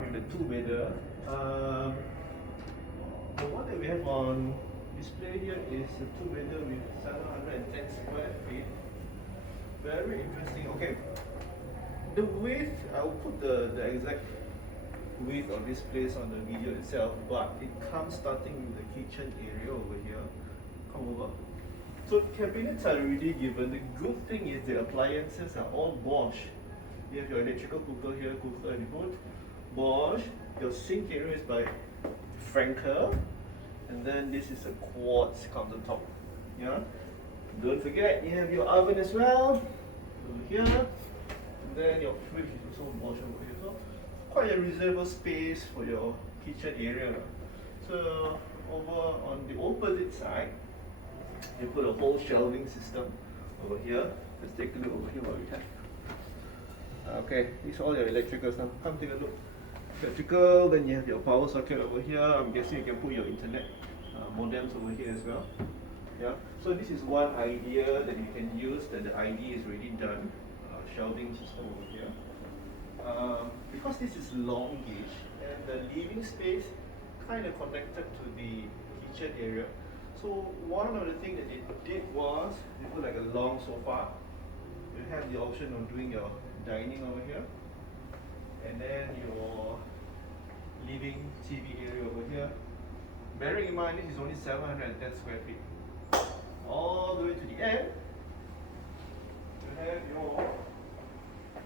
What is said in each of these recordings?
The two bedder. The one that we have on display here is a two bedder with 710 square feet. Very interesting. Okay, the width, I'll put the exact width of this place on the video itself, but it comes starting with the kitchen area over here. Come over. So cabinets are already given. The good thing is the appliances are all Bosch. You have your electrical cooker here, cooker input, Bosch. Your sink area is by Franker, and then this is a quartz countertop. Yeah. Don't forget you have your oven as well over here, and then your fridge is also Bosch over here. So quite a reasonable space for your kitchen area. So over on the opposite side, you put a whole shelving system over here. Let's take a look over here what we have. Okay, these are all your electrical stuff. Come take a look. Electrical, then you have your power socket over here. I'm guessing you can put your internet modems over here as well. Yeah. So this is one idea that you can use that the ID is already done. Shelving system over here. Because this is long gauge and the living space kind of connected to the kitchen area. So one of the things that they did was they put like a long sofa. You have the option of doing your dining over here, and then your living TV area over here. Bearing in mind this is only 710 square feet. All the way to the end, you have your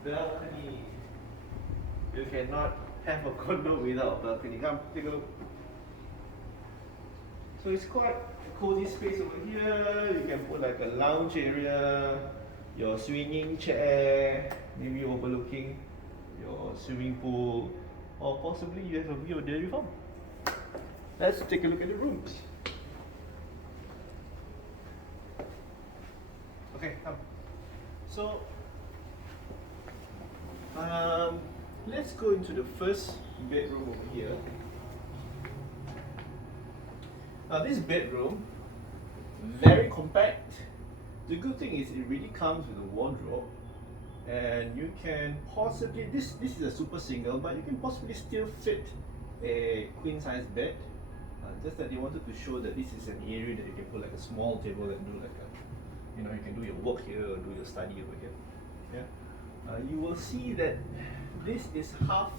balcony. You cannot have a condo without a balcony. Come, take a look. So it's quite a cozy space over here. You can put like a lounge area, your swinging chair, maybe overlooking your swimming pool, or possibly you have a view of the dairy farm. Let's take a look at the rooms. Okay, come. So, let's go into the first bedroom over here. Now this bedroom, very compact. The good thing is it really comes with a wardrobe, and you can possibly, this is a super single, but you can possibly still fit a queen size bed. Just that they wanted to show that this is an area that you can put like a small table and do like a, you can do your work here or do your study over here. Yeah. You will see that this is half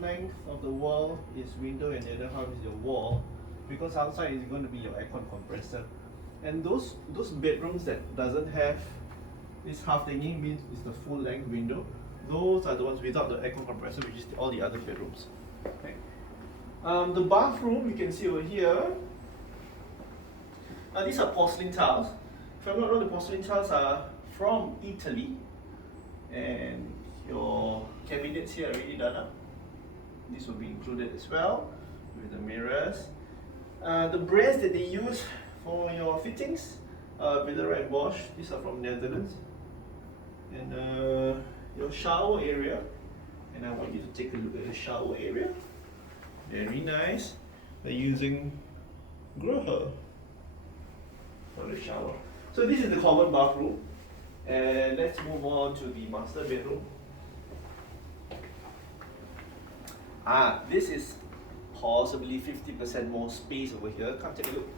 length of the wall is window and the other half is your wall, because outside is going to be your aircon compressor. And those bedrooms that doesn't have this half hanging means it's the full length window. Those are the ones without the aircon compressor, which is all the other bedrooms. Okay. The bathroom you can see over here. These are porcelain tiles. If I'm not wrong, the porcelain tiles are from Italy, and your cabinets here are already done up. This will be included as well with the mirrors. The brands that they use for your fittings, bedder and Bosch, these are from Netherlands. And your shower area, and I want you to take a look at the shower area. Very nice. They're using Grohe for the shower. So this is the common bathroom, and let's move on to the master bedroom. This is possibly 50% more space over here. Come take a look.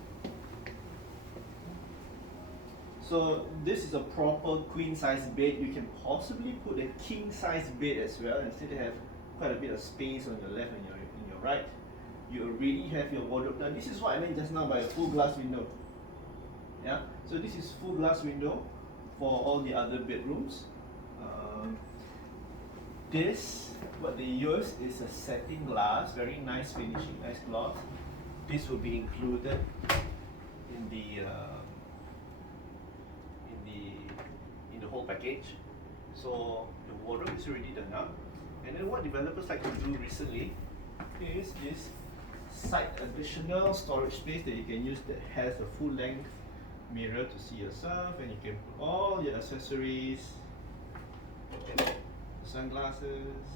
So this is a proper queen size bed. You can possibly put a king size bed as well, and still have quite a bit of space on your left and your right. You already have your wardrobe. Now this is what I meant just now by a full glass window. Yeah. So this is full glass window for all the other bedrooms. What they use is a satin glass, very nice finishing, nice gloss. This will be included in the whole package. So the wardrobe is already done up. And then what developers like to do recently is this side additional storage space that you can use that has a full length mirror to see yourself, and you can put all your accessories, sunglasses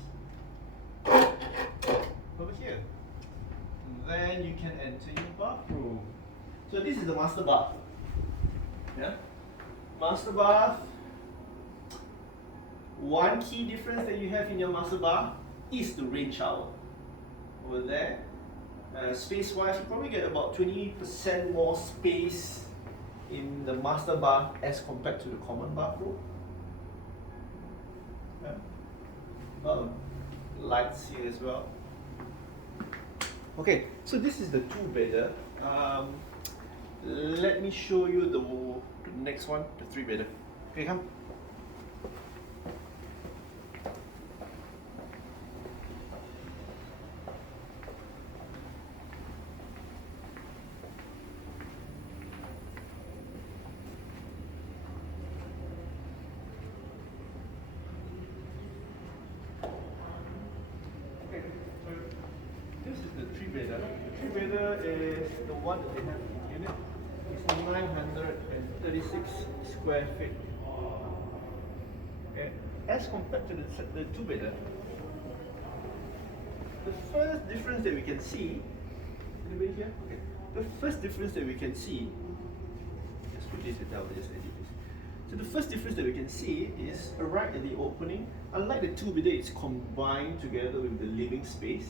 over here. And then you can enter your bathroom. So this is the master bath. Yeah, master bath. One key difference that you have in your master bath is the rain shower. Over there, space-wise, you probably get about 20% more space in the master bath as compared to the common bathroom. Yeah. Lights here as well. Okay, so this is the two-bedder. Let me show you the next one, the three-bedder. Okay, come. This is the three-bedder. The three-bedder is the one that they have in the unit. It's 936 square feet. Okay. As compared to the two-bedder, the first difference that we can see, anybody here? Okay. The first difference that we can see, just put this down, just edit this. So the first difference that we can see is right at the opening. Unlike the two-bedder, it's combined together with the living space.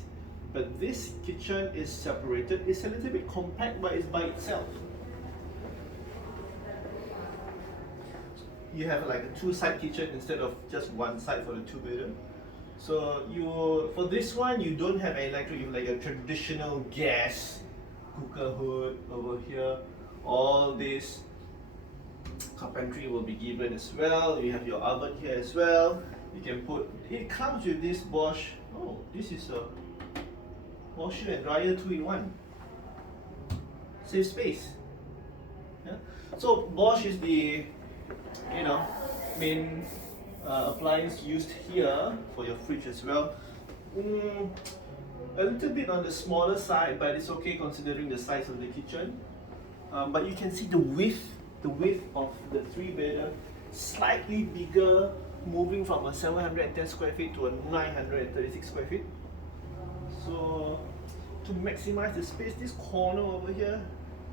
But this kitchen is separated. It's a little bit compact, but it's by itself. You have like a two-side kitchen instead of just one side for the two-bedder. So for this one, you don't have electric. You have like a traditional gas cooker hood over here. All this carpentry will be given as well. You have your oven here as well. You can put. It comes with this Bosch. Oh, this is a washer and dryer 2-in-1. Save space. Yeah? So Bosch is the main appliance used here for your fridge as well. A little bit on the smaller side, but it's okay considering the size of the kitchen. But you can see the width of the three-bedder slightly bigger, moving from a 710 square feet to a 936 square feet. So to maximize the space, this corner over here,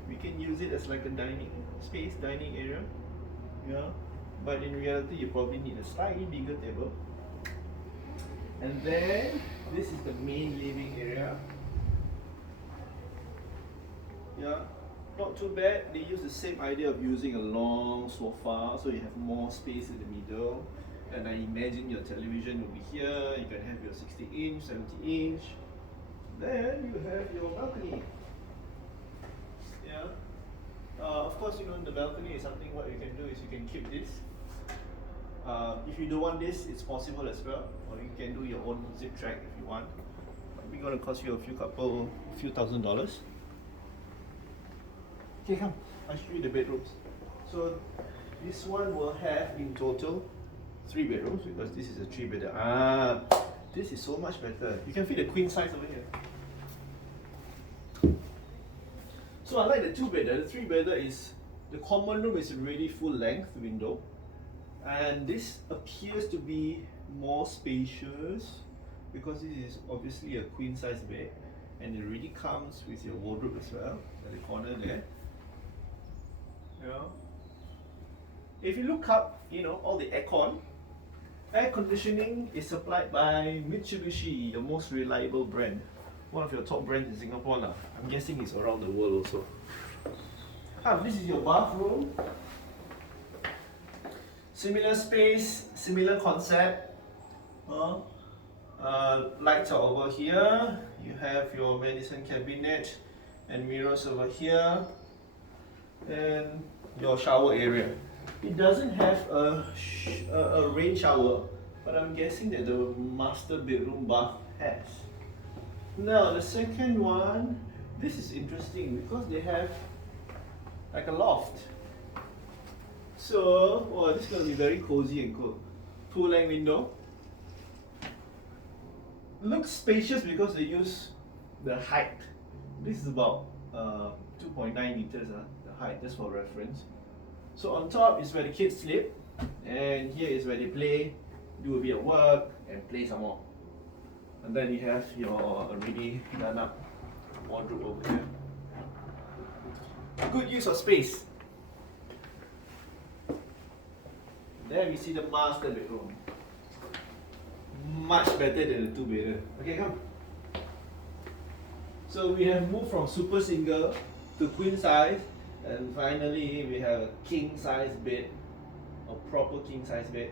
we can use it as like a dining area. Yeah. But in reality, you probably need a slightly bigger table. And then this is the main living area. Yeah, not too bad. They use the same idea of using a long sofa, so you have more space in the middle. And I imagine your television will be here. You can have your 60-inch, 70-inch. Then you have your balcony. Yeah. Of course, in the balcony is something what you can do is you can keep this. If you don't want this, it's possible as well. Or you can do your own zip track if you want. It's going to cost you a few $1,000. Okay, come. I'll show you the bedrooms. So this one will have in total 3 bedrooms because this is a 3-bedder. This is so much better. You can fit a queen size over here. So unlike the 2-bedder, the 3-bedder is, the common room is already full length window. And this appears to be more spacious because this is obviously a queen size bed. And it already comes with your wardrobe as well, at the corner there. Yeah. If you look up, all the aircon, air conditioning is supplied by Mitsubishi, your most reliable brand. One of your top brands in Singapore lah. I'm guessing it's around the world also. This is your bathroom. Similar space, similar concept. Lights are over here. You have your medicine cabinet and mirrors over here. And your shower area. It doesn't have a rain shower, but I'm guessing that the master bedroom bath has. Now the second one, this is interesting because they have like a loft. So, this is going to be very cozy and cool. Full length window. Looks spacious because they use the height. This is about 2.9 meters, the height, just for reference. So on top is where the kids sleep, and here is where they play, do a bit of work, and play some more. And then you have your already done up wardrobe over here. Good use of space. There we see the master bedroom. much better than the two bedder. Okay, come. So we have moved from super single to queen size, and finally we have a king size bed, a proper king size bed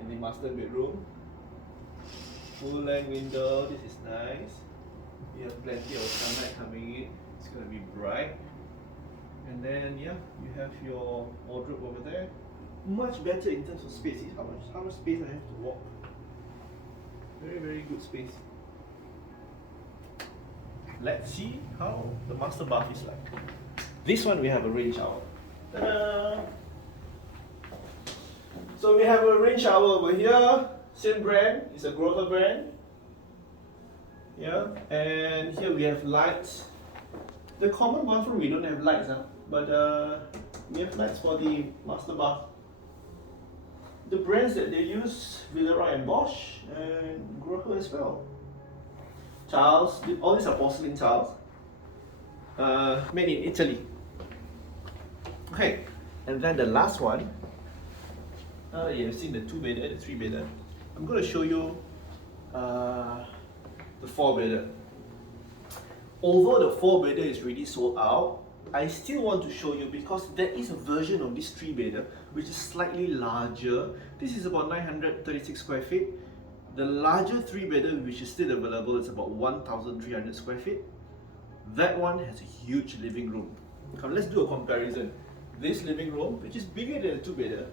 in the master bedroom. Full length window, this is nice. You have plenty of sunlight coming in, it's gonna be bright. And then yeah, you have your wardrobe over there. Much better in terms of space. See how much space I have to walk. Very, very good space. Let's see how the master bath is like. This one we have a rain shower. Ta-da! So we have a rain shower over here. Same brand, it's a Grover brand. Yeah, and here we have lights. The common bathroom we don't have lights, but we have lights for the master bath. The brands that they use, Villeroy and Bosch, and Grover as well. Tiles, all these are porcelain tiles, made in Italy. Okay, and then the last one, you've seen the two bedder, the three bedder. I'm going to show you the four bedder. Although the four bedder is really sold out, I still want to show you because there is a version of this three bedder which is slightly larger. This is about 936 square feet. The larger three bedder which is still available is about 1,300 square feet. That one has a huge living room. Come, let's do a comparison. This living room, which is bigger than the two bedder,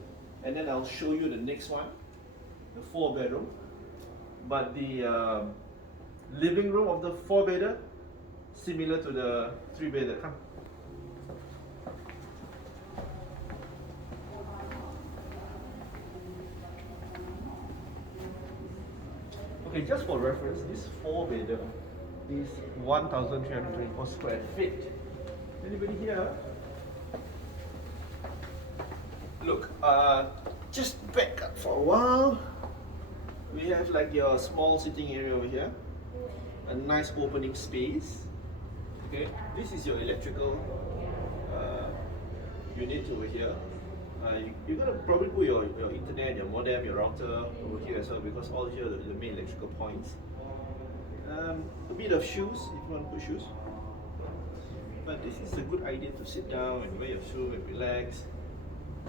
and then I'll show you the next one, the four bedroom. But the living room of the four bedder, similar to the three bedder. Come. Okay, just for reference, this four bedder is 1,324 square feet. Anybody here? Look, just back up for a while. We have like your small sitting area over here, a nice opening space. Okay, this is your electrical unit over here. You're gonna probably put your internet, your modem, your router over here as well because all here are the main electrical points. A bit of shoes if you want to put shoes. But this is a good idea to sit down and wear your shoe and relax.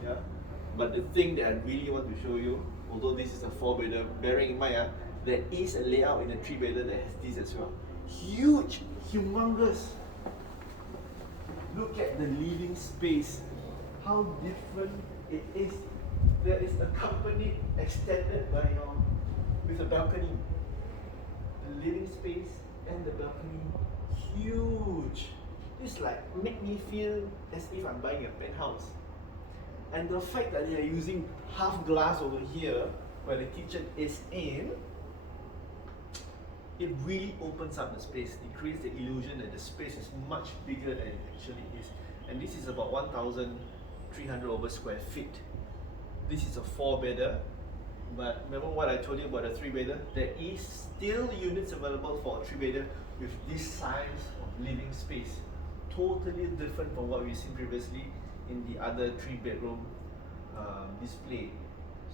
Yeah. But the thing that I really want to show you, although this is a four bedder, bearing in mind there is a layout in a three bedder that has this as well. Huge, humongous. Look at the living space. How different it is. There is a company extended by with a balcony. The living space and the balcony, huge. This like make me feel as if I'm buying a penthouse. And the fact that they are using half glass over here where the kitchen is in, it really opens up the space. It creates the illusion that the space is much bigger than it actually is. And this is about 1,300 over square feet. This is a four bedder, but remember what I told you about a three bedder? There is still units available for a three bedder with this size of living space. Totally different from what we've seen previously in the other three bedroom display.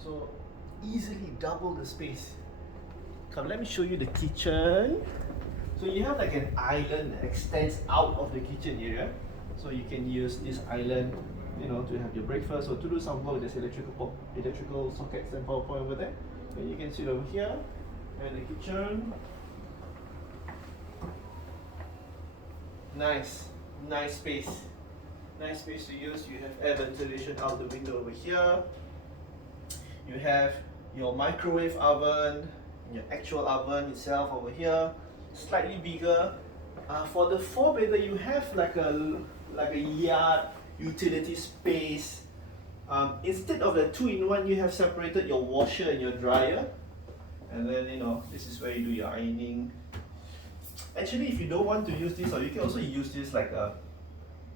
So easily double the space. Come, let me show you the kitchen. So you have like an island that extends out of the kitchen area. So you can use this island, you know, to have your breakfast or to do some work. There's electrical sockets and power point over there. Then you can sit over here and the kitchen. Nice space. Nice space to use. You have air ventilation out the window over here. You have your microwave oven, your actual oven itself over here, slightly bigger. For the four bedder, you have like a yard utility space. Instead of the two-in-one, you have separated your washer and your dryer. And then, you know, this is where you do your ironing. Actually, if you don't want to use this, or you can also use this like a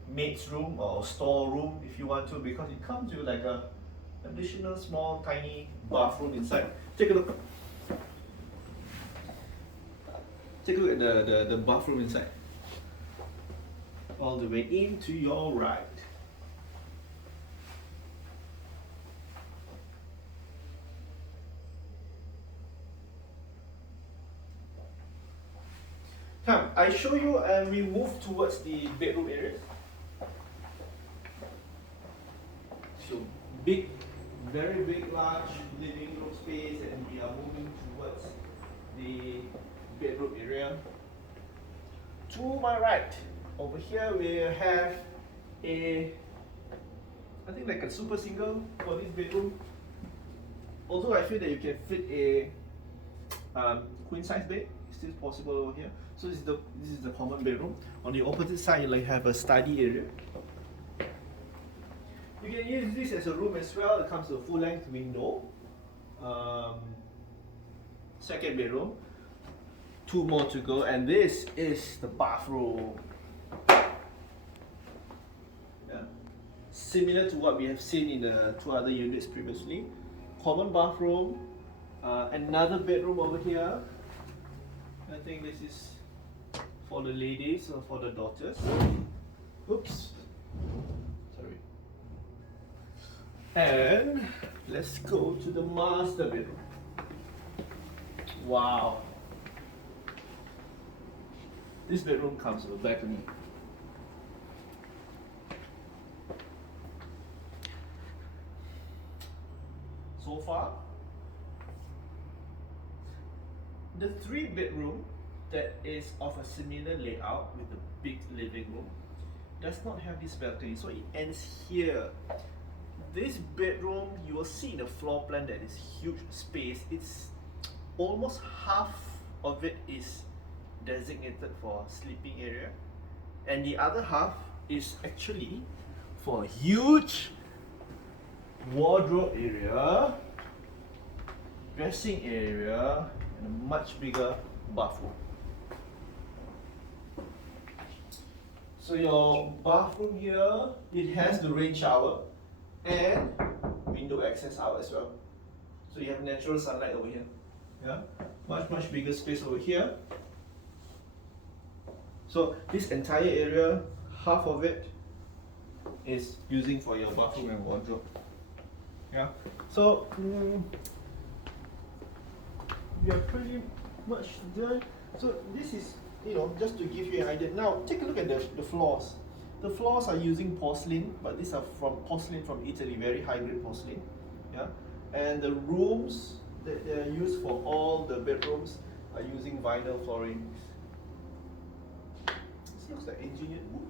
maid's room or store room if you want to, because it comes with like a additional small tiny bathroom inside. Take a look. Take a look at the bathroom inside. All the way into your right. Come, I show you and we move towards the bedroom areas. So big, very big, large living room space, and we are moving towards the bedroom area. To my right, over here we have a, I think like a super single for this bedroom. Although I feel that you can fit a queen size bed, it's still possible over here. So this is the common bedroom. On the opposite side, you like have a study area. You can use this as a room as well. It comes with a full-length window. Second bedroom. Two more to go, and this is the bathroom. Yeah. Similar to what we have seen in the two other units previously. Common bathroom. Another bedroom over here. I think this is for the ladies or for the daughters. Oops. Sorry. And let's go to the master bedroom. Wow. This bedroom comes with a balcony. So far, the 3-bedroom that is of a similar layout with a big living room does not have this balcony, so it ends here. This bedroom, you will see in the floor plan that is huge space. It's almost half of it is designated for sleeping area, and the other half is actually for a huge wardrobe area, dressing area, and a much bigger bathroom. So your bathroom here, it has the rain shower and window access out as well. So you have natural sunlight over here. Yeah, much bigger space over here. So this entire area, half of it is using for your bathroom and wardrobe. Yeah. So we are pretty much done. So this is, just to give you an idea. Now take a look at the floors. The floors are using porcelain, but these are from porcelain from Italy, very high grade porcelain. Yeah. And the rooms that they are used for all the bedrooms are using vinyl flooring. This looks like engineered wood.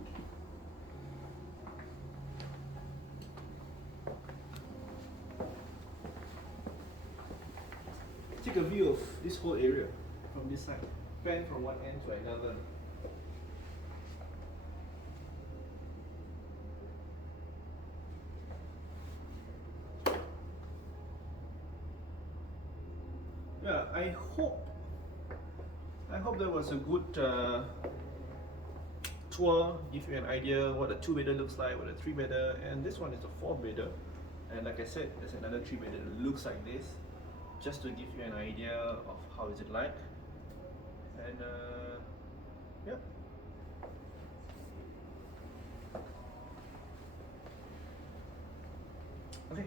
Take a view of this whole area from this side. Pan from one end to another. Yeah, I hope that was a good tour. Give you an idea what a 2-bedder looks like, what a 3-bedder, and this one is a 4-bedder. And like I said, there's another 3-bedder that looks like this, just to give you an idea of how is it like. And yeah. Okay.